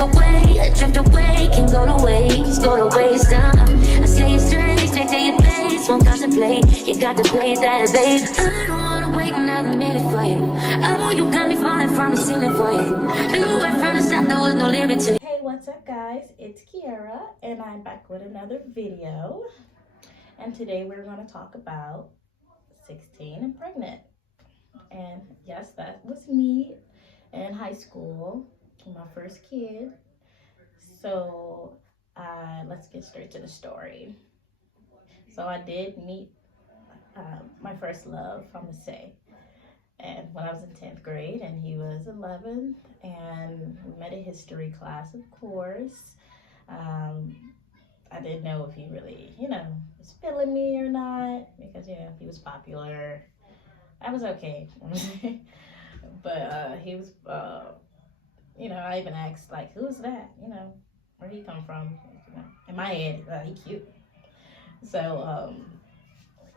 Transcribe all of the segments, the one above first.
Away, I drift away, can't go to waste, go to waste. I say it straight to your face, won't contemplate. You got to play that, babe. I don't wanna wait another minute for you. Oh, you got me falling from the ceiling for you. Knew it from the start, there was no limit to you. Hey, what's up, guys? It's Kiara, and I'm back with another video. And today we're going to talk about 16 and pregnant. And yes, that was me in high school, my first kid. So let's get straight to the story. So I did meet my first love, I'm gonna say, and when I was in 10th grade, and he was 11, and we met in history class, of course. I didn't know if he really, was feeling me or not, because, he was popular. I was okay. But he was, I even asked, like, who's that? Where'd he come from? In my head, he cute. So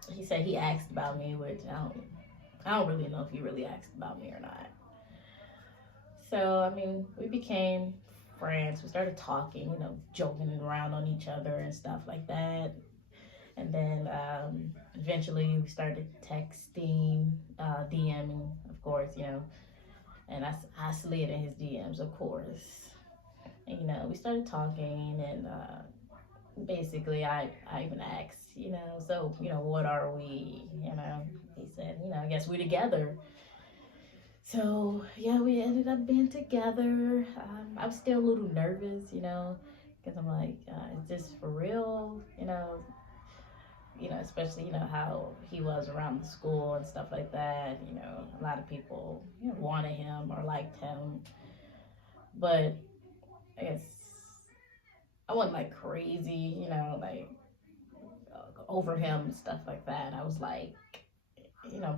he said he asked about me, which I don't really know if he really asked about me or not. So, we became friends. We started talking, joking around on each other and stuff like that. And then eventually we started texting, DMing, of course, and I slid in his DMs, of course. And, we started talking, and basically I even asked, so, what are we? He said, I guess we're together. So, yeah, we ended up being together. I was still a little nervous, because I'm like, is this for real? Especially, how he was around the school and stuff like that. A lot of people wanted him or liked him. But I guess I wasn't like crazy, like over him and stuff like that. I was like,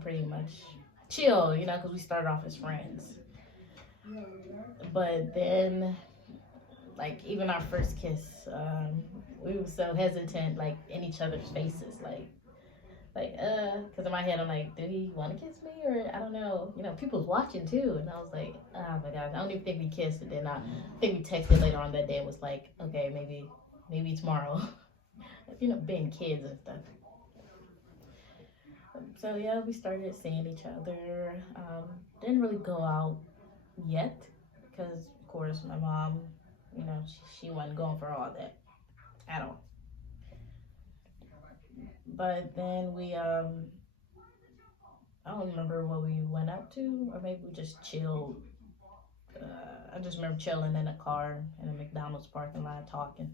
pretty much chill, because we started off as friends. But then, like, even our first kiss, we were so hesitant, like, in each other's faces, because in my head, I'm like, did he want to kiss me, or I don't know, people was watching too, and I was like, oh my gosh, I don't even think we kissed, and then I think we texted later on that day, and was like, okay, maybe tomorrow, being kids and stuff. So yeah, we started seeing each other. Didn't really go out yet, because of course my mom, she wasn't going for all that at all. But then I don't remember what we went out to, or maybe we just chilled. I just remember chilling in a car in a McDonald's parking lot talking.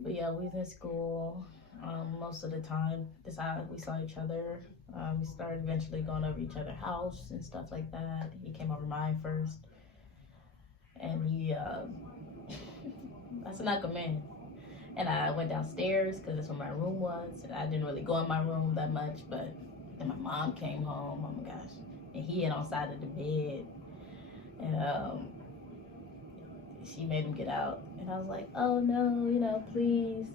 But yeah, we was in school most of the time. That's how we saw each other. We started eventually going over each other's house and stuff like that. He came over mine first, and he I snuck him in. And I went downstairs because that's where my room was. And I didn't really go in my room that much, but then my mom came home. Oh my gosh! And he had on the side of the bed, and she made him get out. And I was like, oh no, please,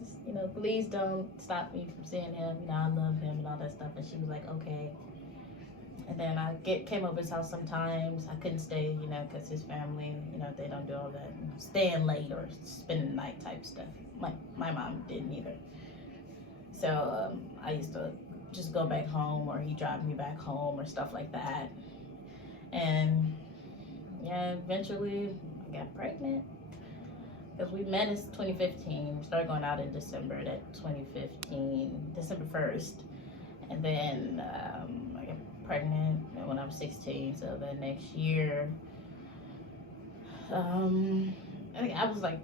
please don't stop me from seeing him. I love him and all that stuff. And she was like, okay. And then I came over his house sometimes. I couldn't stay, because his family, they don't do all that staying late or spending the night type stuff. My mom didn't either. So I used to just go back home, or he drive me back home or stuff like that. And yeah, eventually I got pregnant, because we met in 2015. We started going out in December that 2015, December 1st. And then I got pregnant when I was 16. So the next year, I think I was like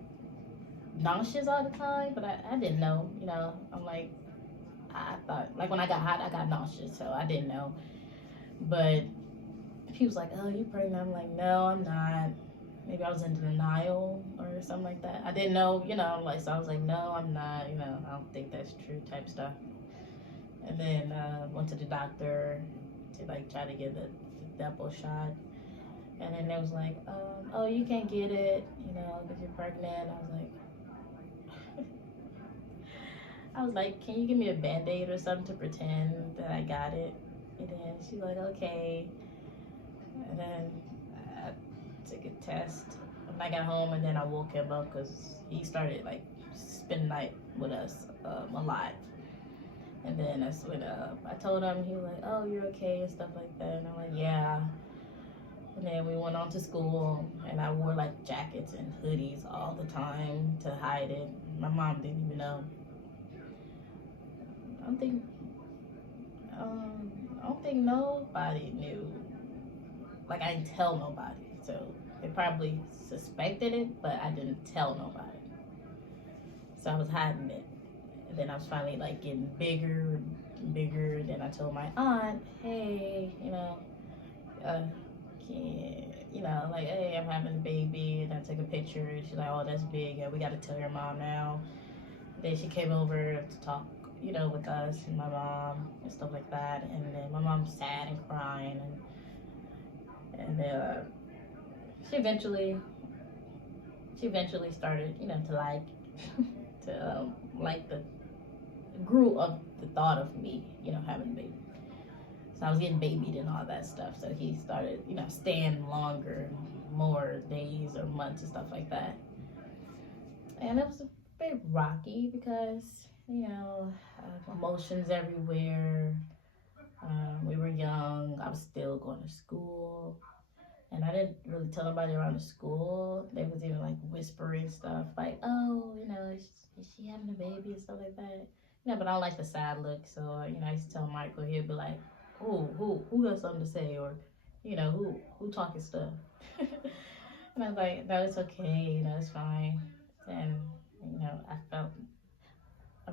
nauseous all the time, but I didn't know. I'm like, I thought, like, when I got hot, I got nauseous, so I didn't know. But he was like, oh, you pregnant? I'm like, no, I'm not. Maybe I was in denial or something like that. I didn't know, so I was like, no, I'm not, I don't think that's true type stuff. And then went to the doctor to, like, try to get the double shot. And then they was like, oh, you can't get it, because you're pregnant. I was like, can you give me a Band-Aid or something to pretend that I got it? And then she's like, okay. And then I took a test, when I got home, and then I woke him up because he started like spending the night with us a lot. And then that's when I told him. He was like, "Oh, you're okay," and stuff like that. And I'm like, "Yeah." And then we went on to school, and I wore like jackets and hoodies all the time to hide it. My mom didn't even know. I don't think, I don't think nobody knew. Like I didn't tell nobody, so they probably suspected it, but I didn't tell nobody. So I was hiding it. And then I was finally like getting bigger and bigger. Then I told my aunt, "Hey, like, hey, I'm having a baby." And I took a picture. And she's like, "Oh, that's big. Yeah, we got to tell your mom now." Then she came over to talk, with us and my mom and stuff like that. And then my mom's sad and crying. And she eventually started, to like, like the grew up the thought of me, having a baby. So I was getting babied and all that stuff. So he started, staying longer, more days or months and stuff like that. And it was a bit rocky because, emotions everywhere. We were young. I was still going to school. And I didn't really tell nobody around the school. They was even like whispering stuff like, "Oh, is she having a baby?" and stuff like that. But I don't like the sad look. So, I used to tell Michael, he'd be like, who got something to say? Or, who talking stuff? And I was like, "No, it's okay. It's fine." And, I felt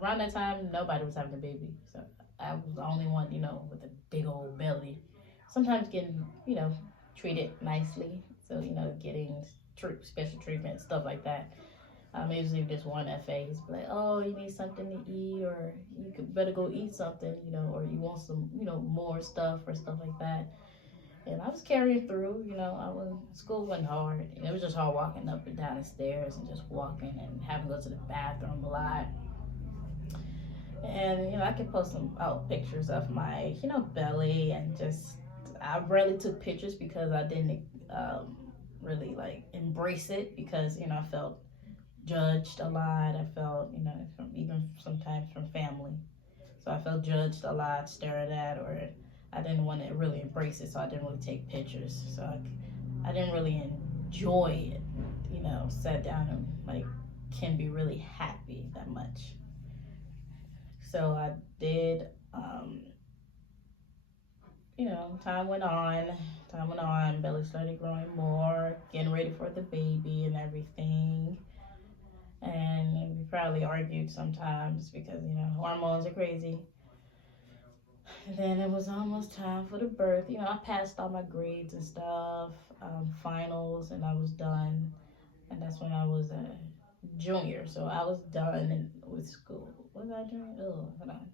around that time, nobody was having a baby. So I was the only one, with a big old belly. Sometimes getting, treated nicely. So, getting special treatment, stuff like that. Usually just one FA. He's like, "Oh, you need something to eat, or you could better go eat something, or you want some, more stuff or stuff like that." And I was carrying through, school wasn't hard. It was just hard walking up and down the stairs and just walking and having to go to the bathroom a lot. And, I can post some pictures of my, belly, and just, I rarely took pictures because I didn't really like embrace it because, I felt judged a lot. I felt, even sometimes from family. So I felt judged a lot, stared at, or I didn't want to really embrace it, so I didn't really take pictures. So I didn't really enjoy it, sat down and like can be really happy that much. So I did, time went on, belly started growing more, getting ready for the baby and everything. And we probably argued sometimes because, hormones are crazy. And then it was almost time for the birth. I passed all my grades and stuff, finals, and I was done. And that's when I was a junior. So I was done with school. Was I junior? Oh, hold on.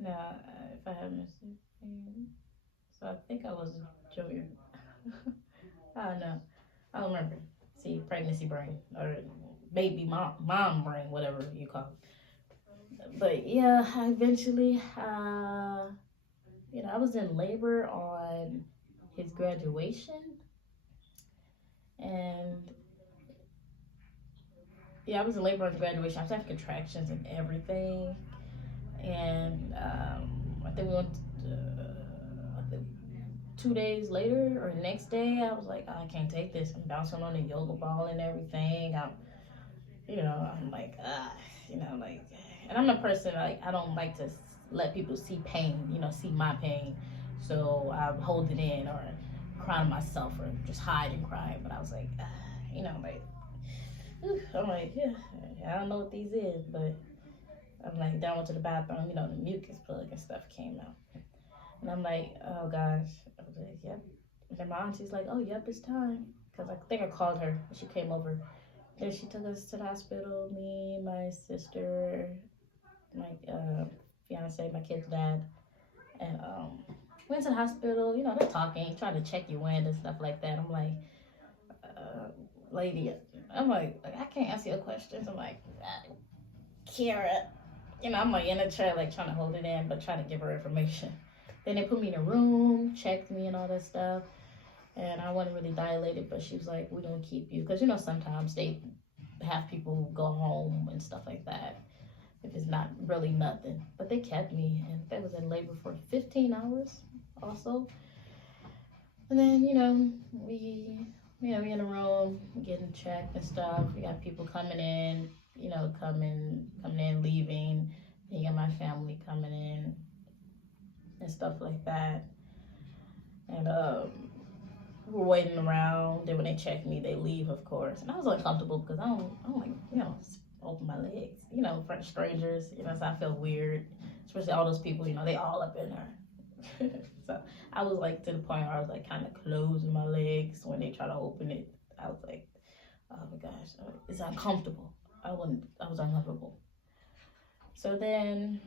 No, if I haven't, so I think I was a junior. I don't know. I don't remember. See, pregnancy brain or baby mom brain, whatever you call it. But yeah, I eventually, I was in labor on his graduation, and yeah, I was in labor on his graduation. I was having contractions and everything, and I think we went. I think 2 days later or the next day, I was like, "Oh, I can't take this. I'm bouncing on the yoga ball and everything. I'm like, like, and I'm a person, like, I don't like to let people see pain, see my pain. So I hold it in or cry to myself or just hide and cry. But I was like, like, I'm like, yeah, I don't know what these is, but I'm like, down to the bathroom, the mucus plug and stuff came out. And I'm like, oh gosh. I was like, yep. And then my auntie's like, "Oh, yep, it's time." Because I think I called her. She came over. Then she took us to the hospital, me, my sister, my fiance, my kid's dad. And went to the hospital, they're talking, trying to check you in and stuff like that. I'm like, lady, I can't answer your questions. I'm like, Kiara. I'm like in a chair, like trying to hold it in, but trying to give her information. Then they put me in a room, checked me and all that stuff. And I wasn't really dilated, but she was like, we're going to keep you. Because, sometimes they have people go home and stuff like that if it's not really nothing. But they kept me, and they was in labor for 15 hours also. And then, we in a room getting checked and stuff. We got people coming in, coming in, leaving. You got my family coming in and stuff like that. And we're waiting around. Then when they check me, they leave, of course. And I was uncomfortable because I don't like, open my legs, in front of strangers, so I feel weird, especially all those people, they all up in there. So I was like to the point where I was like kind of closing my legs when they try to open it. I was like, oh my gosh, it's uncomfortable. I was uncomfortable. So then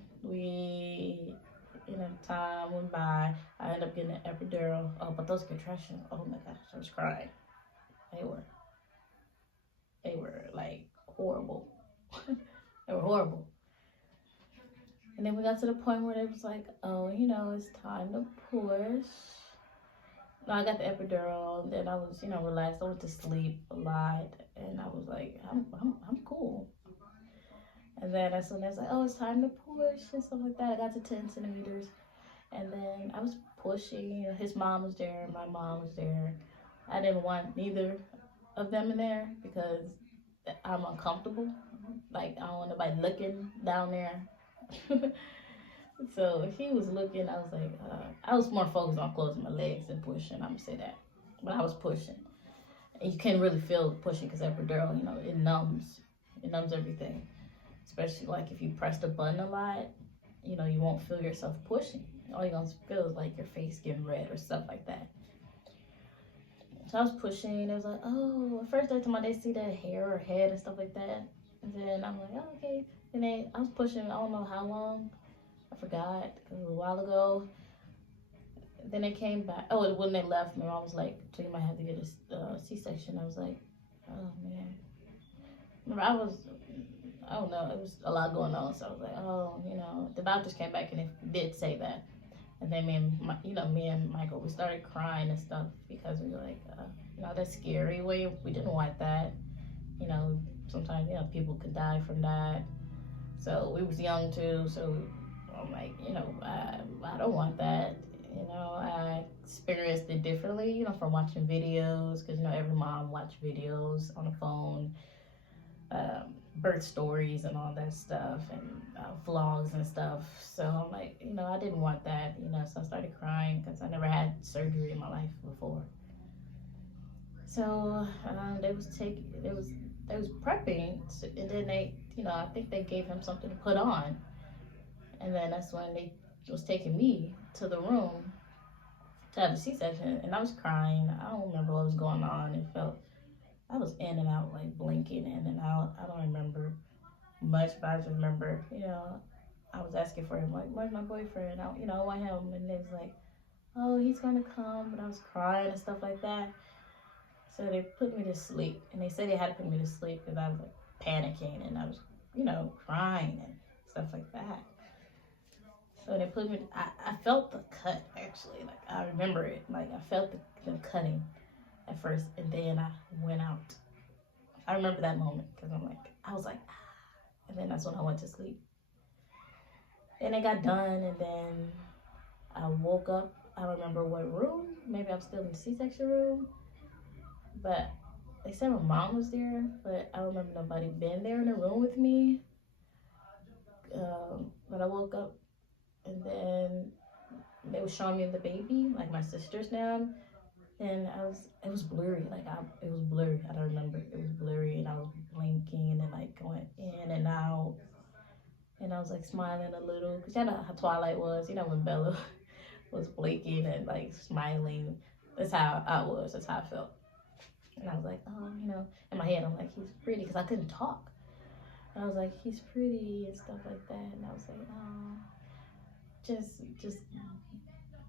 time went by. I ended up getting an epidural. Oh, but those contractions, oh my gosh, I was crying. They were like horrible. They were horrible. And then we got to the point where they was like, oh, it's time to push. No, I got the epidural, and then I was, relaxed. I went to sleep a lot, and I was like, I'm cool. And then as soon as like, oh, it's time to push and stuff like that, I got to 10 centimeters. And then I was pushing. His mom was there, my mom was there. I didn't want neither of them in there because I'm uncomfortable. Like, I don't want nobody looking down there. So if he was looking, I was like, I was more focused on closing my legs than pushing. I'm gonna say that, but I was pushing, and you can't really feel pushing because epidural, it numbs everything. Especially like if you press the button a lot, you won't feel yourself pushing. All you're gonna feel is like your face getting red or stuff like that. So I was pushing. It was like, oh, at first they told me they see the hair or head and stuff like that. And then I'm like, oh, okay. And then I was pushing. I don't know how long. I forgot, because it was a while ago. Then they came back. Oh, when they left, my mom was like, so you might have to get a C-section. I was like, oh, man. Remember, I don't know, it was a lot going on. So I was like, oh, the doctors came back and they did say that. And then me and Michael, we started crying and stuff because we were like, that's scary. We didn't want that. Sometimes, people could die from that. So we was young too, so I'm like, I don't want that. I experienced it differently, from watching videos, because, every mom watch videos on the phone, birth stories and all that stuff, and vlogs and stuff. So I'm like, I didn't want that, so I started crying because I never had surgery in my life before. So they was prepping, and then they, I think they gave him something to put on. And then that's when they was taking me to the room to have a C-section, and I was crying. I don't remember what was going on. I was in and out, like blinking in and out. I don't remember much, but I just remember, I was asking for him, like, where's my boyfriend? I want him. And they was like, oh, he's gonna come. But I was crying and stuff like that. So they put me to sleep, and they said they had to put me to sleep because I was like panicking, and I was, crying and stuff like that. So they put me, I felt the cut, actually. Like, I remember it. Like, I felt the cutting at first, and then I went out. I remember that moment because I was like, ah. And then that's when I went to sleep. Then it got done, and then I woke up. I don't remember what room. Maybe I'm still in the C-section room. But they said my mom was there, but I don't remember nobody being there in the room with me. But I woke up, and then they were showing me the baby, like my sister's now. And it was blurry, it was blurry. I don't remember. It was blurry, and I was blinking and like going in and out. And I was like smiling a little, because you know how Twilight was, when Bella was blinking and like smiling. That's how I was, that's how I felt. And I was like, oh, in my head, I'm like, he's pretty, because I couldn't talk. And I was like, he's pretty and stuff like that. And I was like, oh, just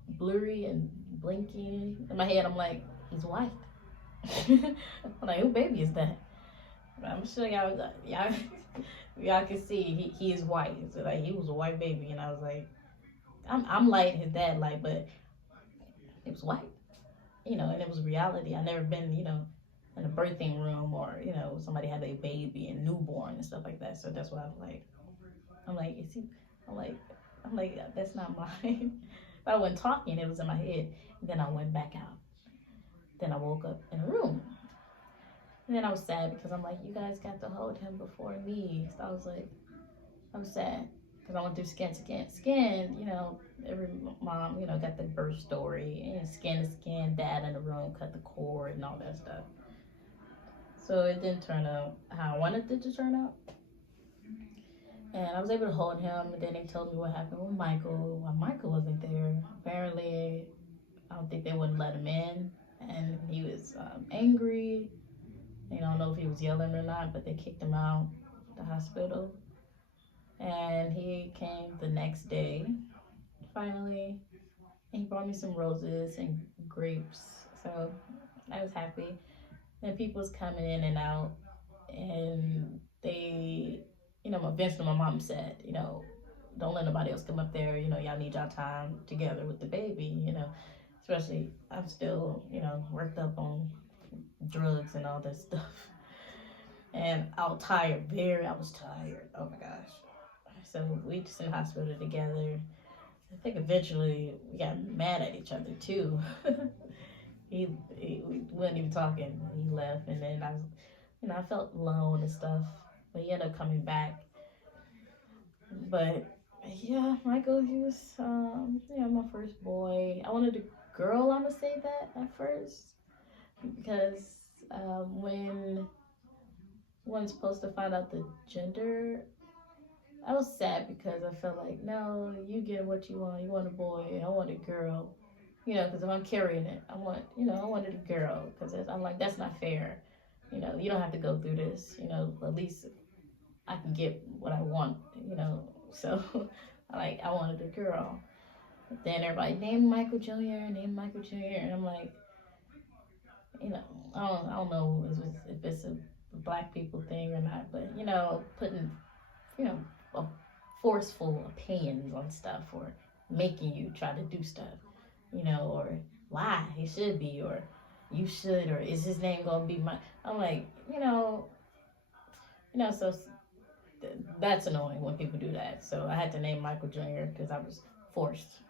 blurry and blinking. In my head, I'm like, he's white. I'm like, who baby is that? I'm sure y'all can see he is white. So like, he was a white baby, and I was like, I'm light, his dad light, but it was white. and it was reality. I never been, in a birthing room or, somebody had a baby and newborn and stuff like that. So that's why I'm like, is he, I'm like, that's not mine. But I wasn't talking, it was in my head. And then I went back out. Then I woke up in a room. And then I was sad because I'm like, you guys got to hold him before me. So I was sad because I went through skin to skin. Every mom, got the birth story and skin to skin, dad in the room, cut the cord and all that stuff. So it didn't turn out how I wanted it to turn out. And I was able to hold him, and then they told me what happened with Michael. While Michael wasn't there, apparently, I don't think they wouldn't let him in, and he was angry. I don't know if he was yelling or not, but they kicked him out the hospital. And he came the next day, finally, and he brought me some roses and grapes. So I was happy. And people was coming in and out, and they, eventually my mom said, don't let nobody else come up there. Y'all need y'all time together with the baby. Especially I'm still, worked up on drugs and all that stuff. And I was tired, I was tired. Oh my gosh. So we just in the hospital together. I think eventually we got mad at each other too. We weren't even talking. He left, and then I felt alone and stuff. But he ended up coming back. But yeah, Michael, he was, my first boy. I wanted a girl. I'm gonna say that at first because when one's supposed to find out the gender, I was sad because I felt like, no, you get what you want. You want a boy, I want a girl. Because if I'm carrying it, I wanted a girl because I'm like, that's not fair. You don't have to go through this. At least I can get what I want. So I wanted a girl. But then everybody named Michael Jr., and I'm like, I don't know if it's a black people thing or not, but putting a forceful opinions on stuff or making you try to do stuff, or why he should be, or you should, or is his name gonna be my? I'm like, so that's annoying when people do that. So I had to name Michael Jr. because I was forced,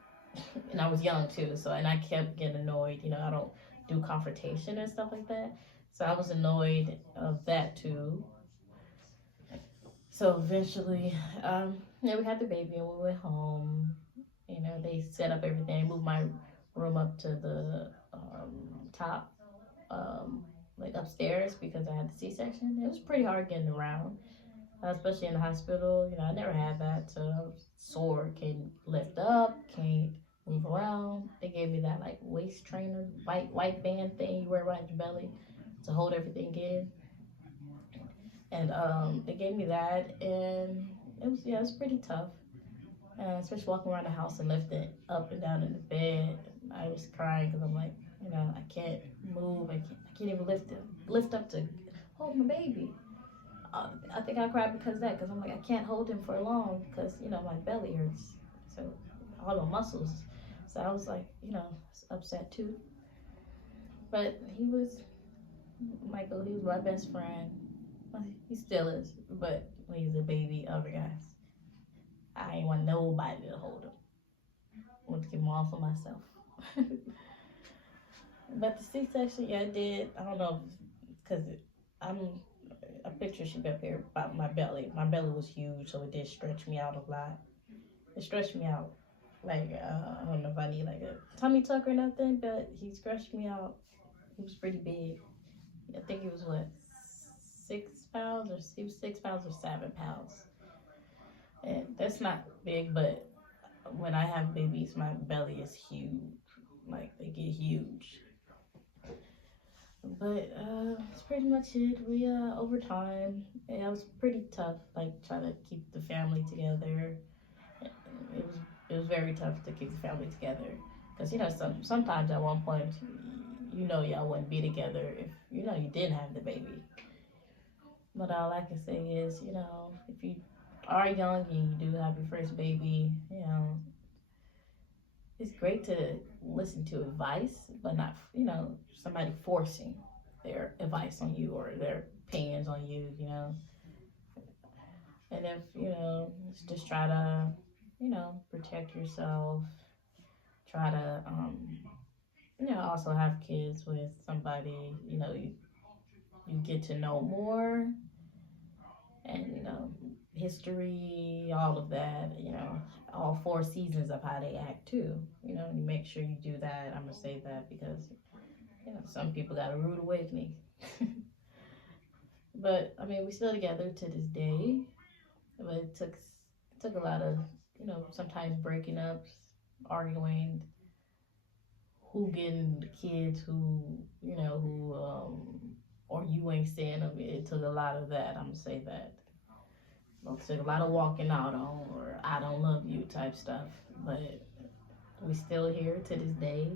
and I was young too. So and I kept getting annoyed. I don't do confrontation and stuff like that. So I was annoyed of that too. So eventually, we had the baby and we went home. They set up everything, moved my room up to the top, like upstairs because I had the C-section. It was pretty hard getting around, especially in the hospital. I never had that. So I was sore, can't lift up, can't move around. They gave me that like waist trainer, white band thing you wear around your belly to hold everything in. And they gave me that, and it was pretty tough. Especially walking around the house and lifting up and down in the bed. I was crying because I'm like, I can't move. I can't even lift up to hold my baby. I think I cried because of that, because I'm like, I can't hold him for long because my belly hurts, so all the muscles. So I was like, upset too. But Michael. He was my best friend. He still is, but when he's a baby, other guys, I ain't want nobody to hold him. I want to keep him all for myself. But the C-section, yeah, I did. I don't know, because I'm a picture should be up here about my belly. My belly was huge, so it did stretch me out a lot. It stretched me out. Like, I don't know if I need like a tummy tuck or nothing, but he stretched me out. He was pretty big. I think he was what, 6 pounds, or he was 6 pounds or 7 pounds. And that's not big, but when I have babies, my belly is huge. Like, they get huge. But that's pretty much it. We over time, it was pretty tough, like trying to keep the family together. It was very tough to keep the family together, because sometimes at one point, y'all wouldn't be together if you didn't have the baby. But all I can say is, if you are young and you do have your first baby, it's great to listen to advice, but not, somebody forcing their advice on you or their opinions on you, And if, just try to, protect yourself, try to, also have kids with somebody, you get to know more and, history, all of that, all 4 seasons of how they act too, you make sure you do that. I'm gonna say that because, some people got a rude awakening. But, I mean, we still together to this day, but it took a lot of, sometimes breaking up, arguing, who getting the kids, or you ain't saying them. It took a lot of that. I'm gonna say that. It took a lot of walking out on, or I don't love you type stuff. But we still here to this day.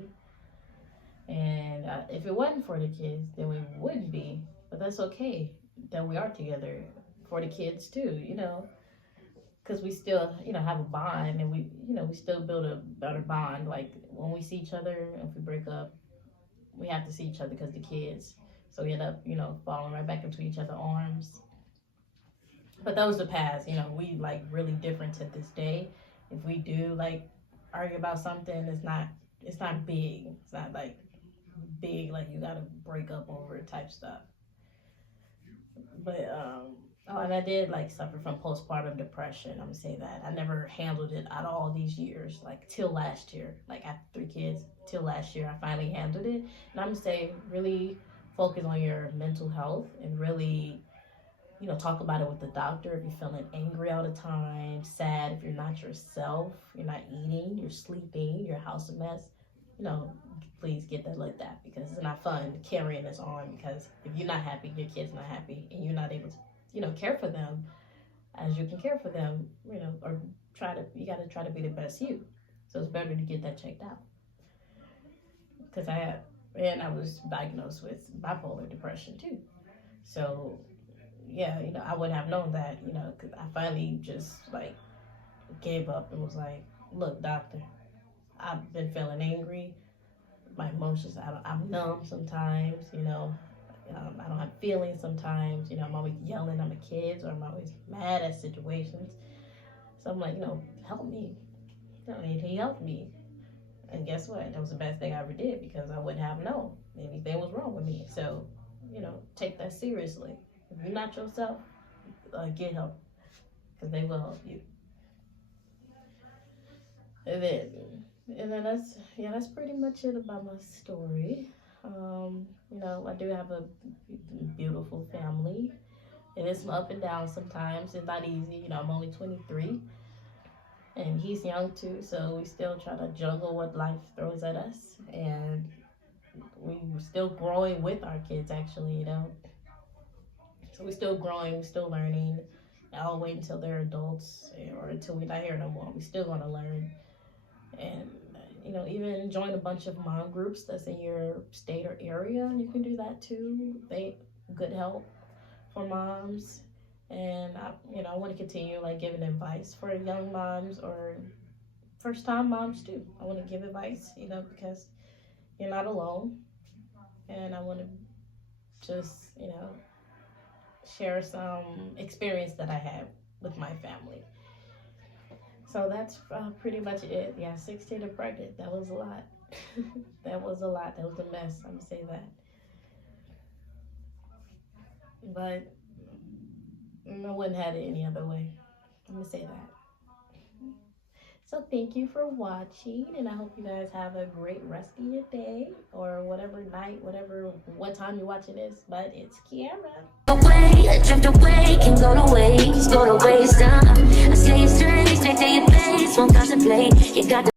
And if it wasn't for the kids, then we wouldn't be. But that's okay that we are together for the kids too, because we still, have a bond, and we still build a better bond. Like when we see each other, if we break up, we have to see each other because the kids. So we end up, falling right back into each other's arms. But that was the past, we like really different to this day. If we do like argue about something, it's not big. It's not like big, like you gotta break up over it type stuff. But and I did like suffer from postpartum depression. I'm gonna say that. I never handled it at all these years, like till last year. Like after 3 kids, till last year I finally handled it. And I'm gonna say really focus on your mental health and really, talk about it with the doctor. If you're feeling angry all the time, sad, if you're not yourself, you're not eating, you're sleeping, your house a mess, please get that looked at, because it's not fun carrying this on. Because if you're not happy, your kid's not happy, and you're not able to, care for them as you can care for them, or you got to try to be the best you. So it's better to get that checked out. Because I was diagnosed with bipolar depression too. So yeah, I wouldn't have known that, because I finally just like gave up and was like, look, doctor, I've been feeling angry. My emotions, I'm numb sometimes, I don't have feelings sometimes, I'm always yelling at my kids, or I'm always mad at situations. So I'm like, help me. He helped me. And guess what? That was the best thing I ever did, because I wouldn't have known anything was wrong with me. So, take that seriously. If you're not yourself, get help, because they will help you. And then that's pretty much it about my story. I do have a beautiful family. It is some up and down sometimes. It's not easy. I'm only 23, and he's young too, so we still try to juggle what life throws at us, and we're still growing with our kids, actually, So we're still growing, we're still learning. I'll wait until they're adults, or until we're not here no more. We're still gonna learn. And even join a bunch of mom groups that's in your state or area. You can do that too. They good help for moms. And I want to continue like giving advice for young moms or first time moms too. I want to give advice, because you're not alone. And I want to just, share some experience that I have with my family. So that's pretty much it. Yeah, 16 and pregnant. That was a lot. That was a lot. That was a mess. I'm going to say that. But I wouldn't have it any other way. I'm going to say that. So thank you for watching, and I hope you guys have a great rest of your day, or whatever night, what time you're watching this. But it's Kiara. Away, drift away, can go to waste time. I say it's strange, take your place, won't contemplate. You got to